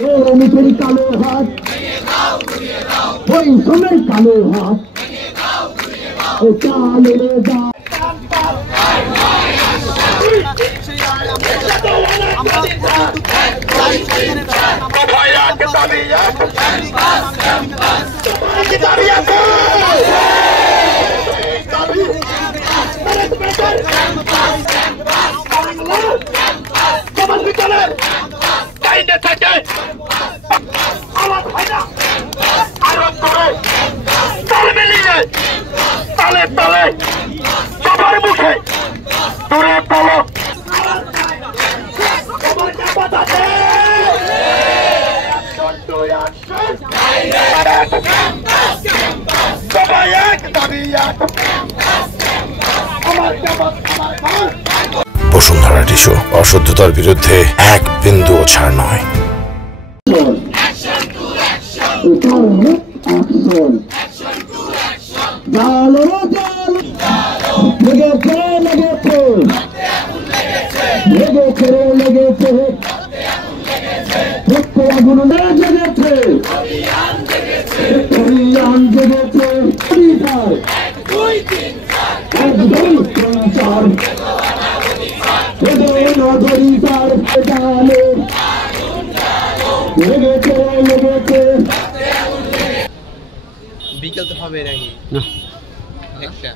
মুখের কালো হাত, ওই সময় কালো হাত, ও চালে যা তালে তালে সবার মুখে তোরে তালো সবাই এক দাবি এক আমার বসুন্ধরা টিস্যু অশুদ্ধতার বিরুদ্ধে এক বিন্দুও ছাড় নয়। বিকেল তো হবে নাকি একটা